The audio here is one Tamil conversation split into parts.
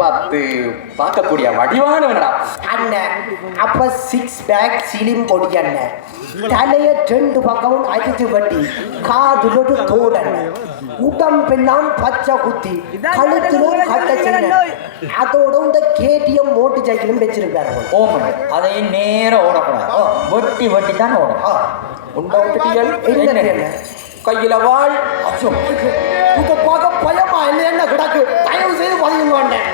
பார்த்து பார்க்கக்கூடிய வடிவானவனடா அண்ணன். அப்ப 6 பேக் சிலிம் பொடி அண்ணன். தலைய 2 பக்கமும் அடிச்சு வட்டி காதுலோடு தோடண்ண உடம்பெல்லாம் பச்சை குத்தி கழுத்திலும் கட்ட செய்ய அதோட இந்த கேடிஎம் மோட்டு சைக்கிளும் வச்சிருக்காரு. ஓமன் அதையும் நேரம் ஓடக்கூடாது, வெட்டி வெட்டி தான் ஓடும். உண்டவட்டியல் கையில வாழ் உங்க பார்க்க பயமா என்ன கிடக்கு, தயவு செய்து பதிவு அண்ணன்.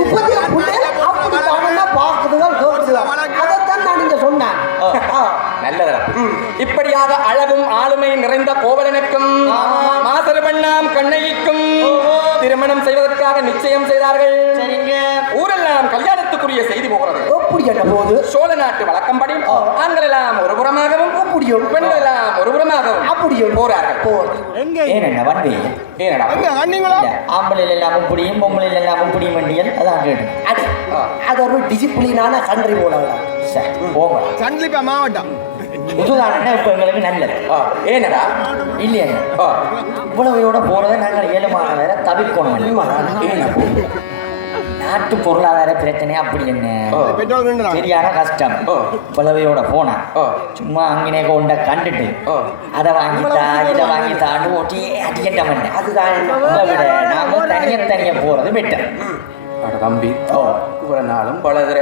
இப்போதைய பிள்ளைகள் அப்படி தானே பார்க்குதுதான் கேட்குதுதான், அதைத்தான் நான் இங்க சொன்னேன். நல்லதா. இப்படியாக அழகும் ஆளுமை நிறைந்த கோவலனுக்கும் மாசருவண்ணாம் கண்ணகிக்கும் திருமணம் செய்வதற்காக நிச்சயம் செய்தார்கள். ஊரெல்லாம் கல்யாணத்துக்குரிய செய்தி போகிறது. எப்படி என்ன போகுது? சோழ நாட்டு வழக்கம்படி ஆண்கள் எல்லாம் ஒரு புறமாகவும் பெண்கள் எல்லாம் ஒரு புறமாகவும் அப்படியும் போறார்கள். ஏனென்ன வண்டி ஏனடா ஆம்பளையில் எல்லாம் புடியும் பொம்பளையில் எல்லாம் புடியும் வண்டியல் அதான் கேட்டு அடி அது ஒரு டிசிப்ளினான கண்ட்ரி போல போங்க மாவட்டம் இதுதான் இப்ப எங்களுக்கு நல்லது. ஏனடா இல்லையா இவ்வளவையோட போறதை நாங்கள் 7 மாதம் வேற தவிர்க்கணும். நாட்டு பொருளாதார பிரச்சனை அப்படி என்ன சரியான கஷ்டம். இவ்வளவையோட போனா சும்மா அங்கனே கொண்ட கண்டுட்டு அதை வாங்கித்தா இதை வாங்கித்தாண்டு ஓட்டி அடிக்கட்ட மாட்டேன். அதுதான் விட நாம தனியா போறது பெட்டர். தம்பி இவ்வளவு நாளும் பழகுற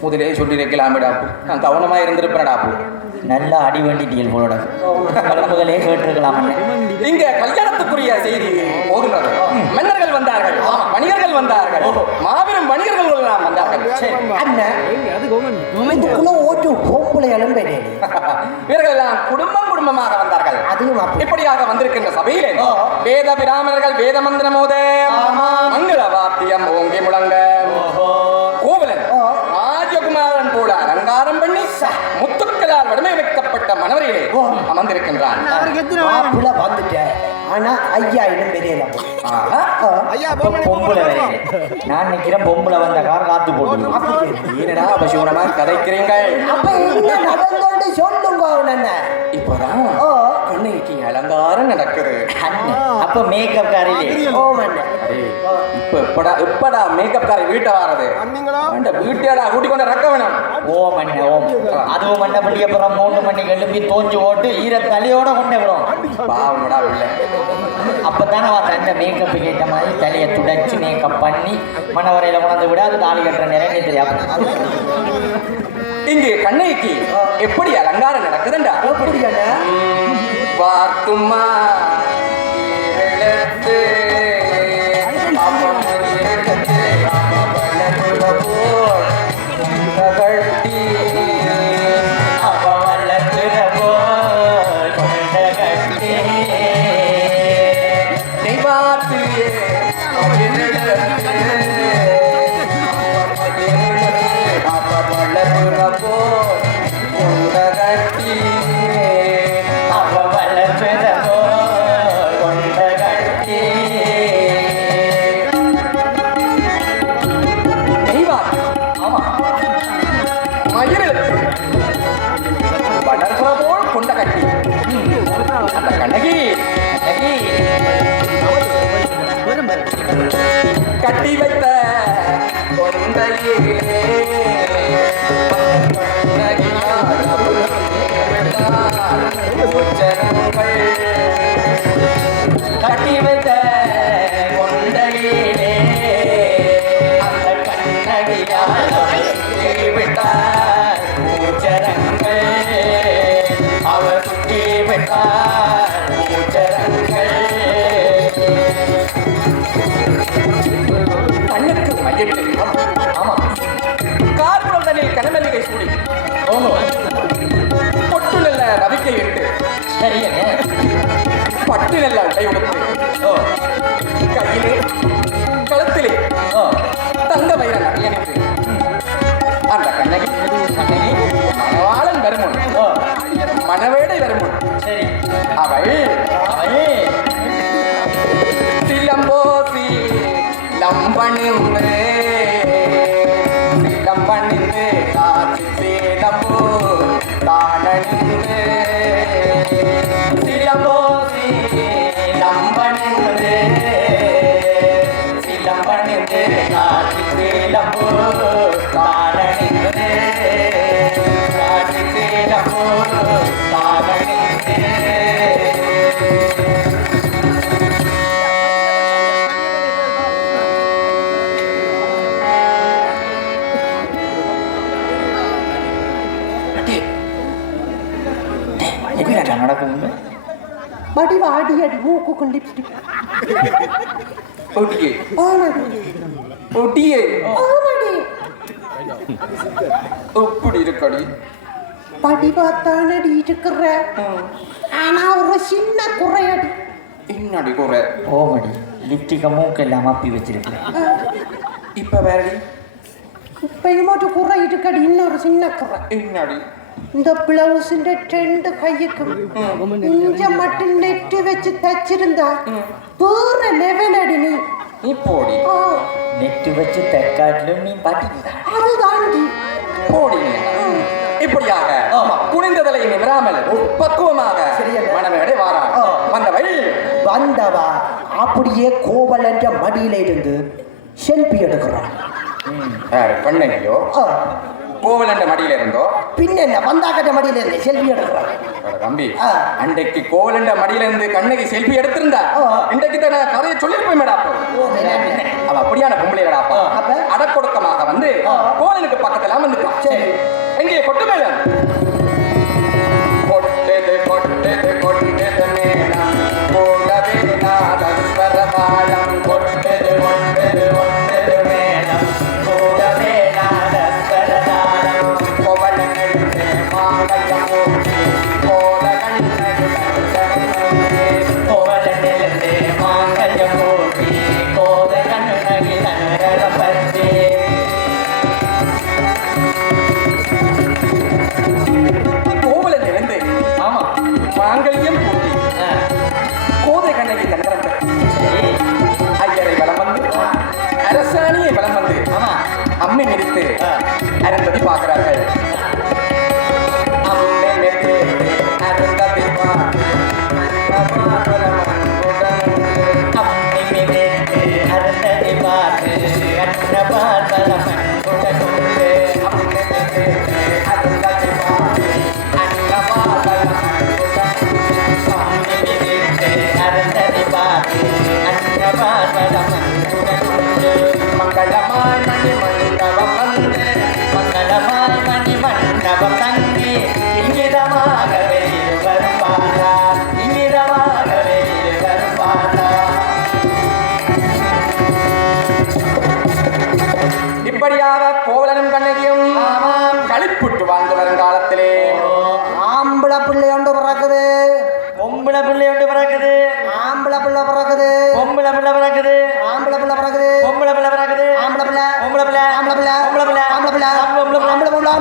முதலே சொல்லி வைக்கலாமேடாப்பு, நான் கவனமா இருந்திருப்பேன்டாப்பு. நல்லா அடி வேண்டிட்டீர்கள் போலோட முதலே கேட்டிருக்கலாம். இங்க கல்யாணத்துக்குரிய செய்தி போகின்றது. மன்னர்கள் வந்தார்கள், வணிகர்கள் வந்தார்கள், மாபெரும் வணிகர்கள் எல்லாம் வந்தார்கள். இவர்கள் எல்லாம் குடும்பமாக வந்தார்கள். அதுவும் இப்படியாக வந்திருக்கின்ற சபையிலே வேத பிராமணர்கள் வேத மந்திரம் மோத மங்கள வாத்தியம் ஓங்கி முழங்க கோவலன் ராஜகுமாரன் போல அலங்காரம் பண்ணி முத்துக்களால் வடமை வைக்கப்பட்ட மணவரையிலே அமர்ந்திருக்கின்றான். ஆனா ஐயா இன்னும் பெரிய பொம்பளை நான் நினைக்கிறேன் பொம்பளை வந்த கார் காத்து போட்டு ஏனடா அபசூரமா கதைக்கிறீங்கள்? சொல்லுங்க. இப்பதான் கண்ணைக்கு அலங்காரம் நடக்குது. அப்ப மேக்கப் காரிலே இப்படா மேக்கப் காரை வீட்டை வாரது வீட்டையாடா கூட்டி கொண்ட ரக்க வேணும். ஓம் அதுவும் மண்ணப்படி அப்புறம் 3 மணிக்கு எழுப்பி தோஞ்சு ஓட்டு ஈர தலையோட கொண்டே விடும். பாவமடா இல்லை. அப்பதானே அந்த மேக்கப் கேட்ட மாதிரி தலையை துடைச்சு மேக்கப் பண்ணி மணவரையில கொண்டு விட அது தாலி கட்டுற நிறைய தெரியாது. இங்கே கண்ணைக்கு எப்படி அலங்காரம் நடக்குதுண்டா? பார்த்துமா கட்டி வைத்த கட்டி வைத்த கொண்டையிலே அந்த கண்ணகியால் விட்டார் பூச்சரங்கள் அவர் குட்டி விட்டார் பூச்சரங்கள் கண்ணுக்கு மகிழ்ச்சி. ஆமா கார்புடனில் கனமல்லிகை சூடி பொட்டு நல்ல ரவிக்கை இட்டு பட்டு நல்ல உடை உடுத்து கையிலே களத்திலே தங்க வைர நகையணித்து அந்த கண்ணகி மணவாளன் வருமுன் மணவேடை வருமுன் அவள் சிலம்போசி லம்பணிந்து காட்சி சேலம்போ தானணிந்து சிலம்போசி லம்பணிந்து என்ன நடக்கும் மடி வாடி அடி மூக்கு கொண்டு ஒட்டியே ஒட்டியே எப்படி இருக்கடி படிவாத்தானடி இருக்கிற ஆனா ஒரு சின்ன குறையடி என்னடி குறை ஓமடி லிப்டிக்க மூக்கு எல்லாம் அப்பி வச்சிருக்கேன் இப்ப வேறடி இப்பயும் ஒரு குறை இருக்கடி இன்னொரு சின்ன குறை என்னடி இந்த பிளவுஸிന്റെ 2 கையுக்கும் இஞ்ச மட்டும் நெட்டு வச்சு தச்சிருந்தா வேற லெவல் அடி நீ போடி நெட்டு வச்சு தக்காட்டிலும் நீ பாட்டிக்கிட்டா அதுதாண்டி போடி இப்படியாக குனிந்த தலையை நிமிராமல் பக்குவமாக மனமேடை வாரா வந்தவா அப்படியே கோவல் என்ற மடியில இருந்து செல்பி எடுக்கிறான் பண்ணையோ கோவல் என்ற மடியில இருந்தோ பின்ன வந்தாக்கட்ட மடியில இருந்து செல்பி எடுக்கிறான் தம்பி அன்றைக்கு கோவல் என்ற மடியில இருந்து கண்ணகி செல்பி எடுத்திருந்தா இன்றைக்கு தான் கதையை சொல்லிருப்பேன் மேடா அவ அப்படியான பொம்பளைடாப்பா அடக்கொடுக்கமாக வந்து கோவலனுக்கு பக்கத்துல வந்துட்டான் சரி எங்கே கொட்டு மேல கொட்டது கொட்டது கொட்டது மேளம் போடவே நாதஸ்வர தாளம் கொட்டது கொட்டது கொட்டது மேளம் போடவே நாதஸ்வர தாளம் கோவலனுக்கு மாலையமோ கோல கண்ணகு கோவலனிலிருந்து மாலையமோ கோல கண்ணகி நகரப்பட்டே மாங்கல்யம் கூட்டி கோதை கண்ணகி தன்னரங்க ஐயரை வலம் வந்து அரசாணியை வலம் வந்து அம்மை மிதித்து அருந்ததி பார்க்கிறார்கள் அம்மை மிதித்து அருந்ததி மங்களமாய் மணி மண்டபம் வந்து மங்களமாய் மணி மண்டபம் தங்கி இங்கிதமாகவே இருவரும் பாரா இங்கிதமாகவே இருவரும் பாரா இப்படியாக கோவலனும் கண்ணகியும் களிப்புட்டு வாழ்ந்து வரும் காலத்திலே ஆம்பளை பிள்ளை ஒன்று பிறக்குது பொம்பளை பிள்ளை ஒன்று பிறக்குது ஆம்பளை பிள்ளை பிறக்குது பொம்பளை பிள்ளை பிறக்குது ஆம்பளை பிள்ளை பிறக்குது பொம்பளை பிள்ளை பிறக்குது ஆம்பளை பிள்ளை பொம்பளை பிள்ளை ஆம்பளை பிள்ளை பொம்பளை பிள்ளை ஆம்பளை பிள்ளை ஆம்பளை பிள்ளை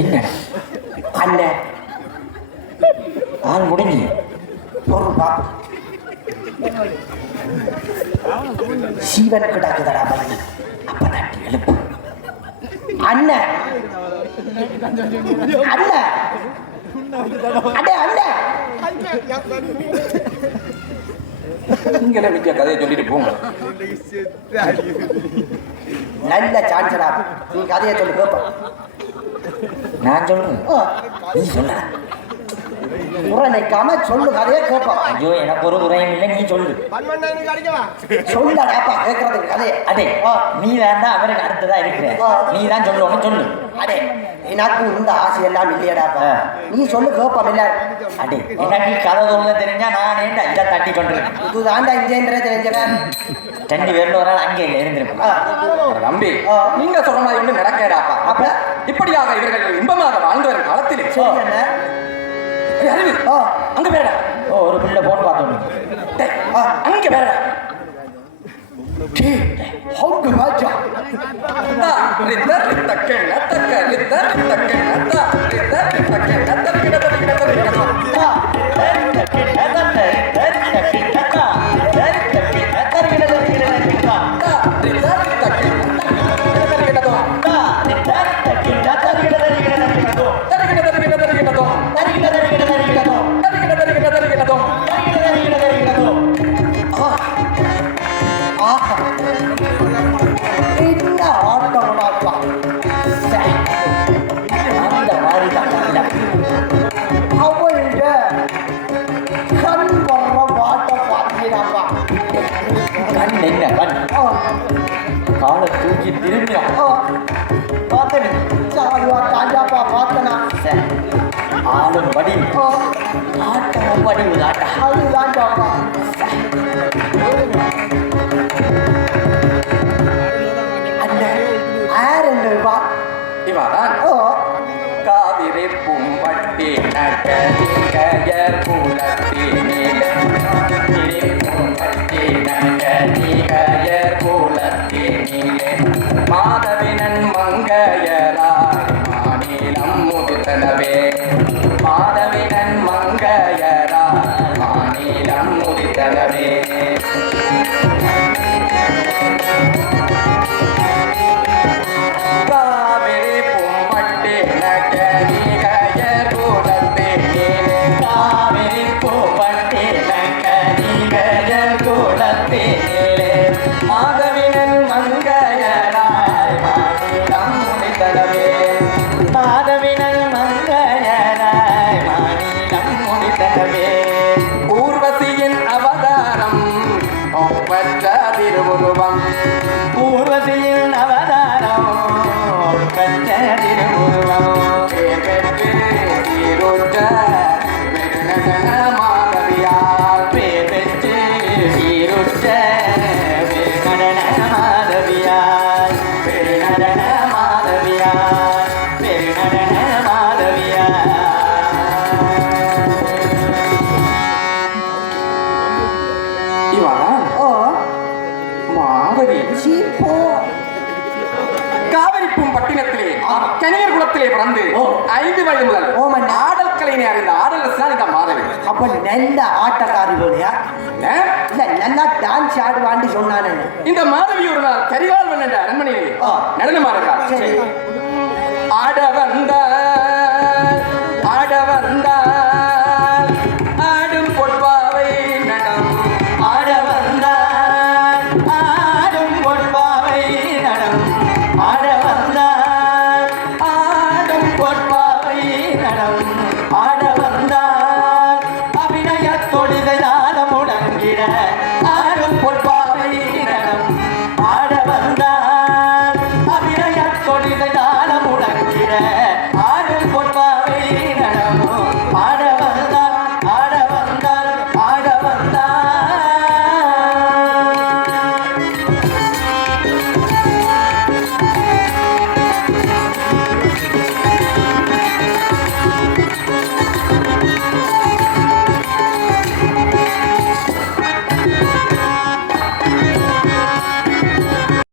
என்ன அண்ணன் ஆள் முடிஞ்சு பொறுப்பா சீவன் கிடக்குதடா பலி அப்ப தட்டி எழுப்பு அண்ணன் அண்ணன் அண்ணே அண்ணன் இங்கே விஜய கதையை சொல்லிட்டு போங்க நல்ல சான்சரா நீ கதையை சொல்லி கேப்ப நான் சொல்லுங்க நீ சொல்ல உரை நிற்காம சொல்லு கதையை கேட்போம் ஐயோ எனக்கு ஒரு உரையும் இல்லை நீ சொல்லு சொல்லடாப்பா கேட்கறதுக்கு கதையை அதே நீ தான் அவருக்கு அடுத்ததா இருக்கிற நீ தான் சொல்லணும் சொல்லு அடே எனக்கு இந்த ஆசையெல்லாம் இல்லையடாப்பா நீ சொல்லு கேட்போம் இல்ல அடே எனக்கு கதை சொல்ல தெரிஞ்சா நான் ஏன்டா இதை தட்டி கொண்டிருக்கேன் இதுதான்டா இங்கேன்ற தெரிஞ்சவன் 2 பேர்ல ஒரு ஆள் அங்கே இருந்திருக்கும் தம்பி நீங்க சொல்ற மாதிரி ஒண்ணு நடக்கடாப்பா அப்ப இப்படியாக இவர்கள் இன்பமாக வாழ்ந்து வரும் காலத்திலே சரி என்ன அறிவு அங்க பேரா ஒரு பிள்ளை போன் பார்த்தோம் அங்க பேரா ஹவுங்க வாச்சா ரித்தர் ரித்தக்கே நத்தக்க ரித்தர் ரித்தக்கே நத்தா ரித்தர் ரித்தக்கே நத்தர் கிடத கிடத கிடத அந்த மாதிரி தான் திரும்பியும் ஓ பார்த்தேன் சாதுவா தாஜாப்பா பார்த்தனா ஆளும் வடி ஓ ஆட்டம் வடிவு ஆட்டம் அதுதான் பாப்பா அண்ணன் ஆரண்டு வா இவதான் ஓ காவிரி பூம்பட்டி நகர் குலத்தி நீலே பூம்பட்டி நகர் குலத்தி நீலே மாதவினன் மங்கையராய் மாநிலம் முதித்தனவே மாதவினன் மங்கையராய் மாநிலம் முதித்தனவே காவிரி பூம்பட்டி நகர் குலத்தி நீலே காவிரி பூம்பட்டி நகர் குலத்தி நீலே மாதவினன் மங்கையராய் மாநிலம் முதித்தனவே மாதவினல் மங்கையராய் மாநிலம் முடித்தனவே ஊர்வசியின் அவதாரம் ஒப்பற்ற திருவுருவம் ஊர்வசியில் அவதாரம் கற்ற திருவுருவம் பெற்று சீருற்ற வெகுநடன மாதவியார் பேர் பெற்று சீருற்ற பெருநடன மாதவியார் பெருநடன மாதவியார் பெருநடன மாதவியார் இவன் ஓ மாதவி சீப்போ காவிரி பூம்பட்டினத்திலே கணியர் குலத்திலே பிறந்து ஓ. 5 வயது முதல் ஓமன். ஆடல் கலையினை அறிந்த ஆடல் ரசிகன் இந்த மாதவி அப்ப நல்ல ஆட்டக்காரி போலியா என்ன? இல்ல நல்லா டான்ஸ் ஆடுவான்னு சொன்னானே இந்த மாதவி ஒரு நாள் கரிகால்வன் என்ற அரண்மனையில் ஆ. நடனமாடுகிறார் சரி ஆட வந்தார் ஆட வந்தார் ஆடும் பொற்பாவை நடம் ஆட வந்தார் ஆடும் பொற்பாவை நடம் ஆட வந்தார் ஆடும் பொற்பாவை நடம்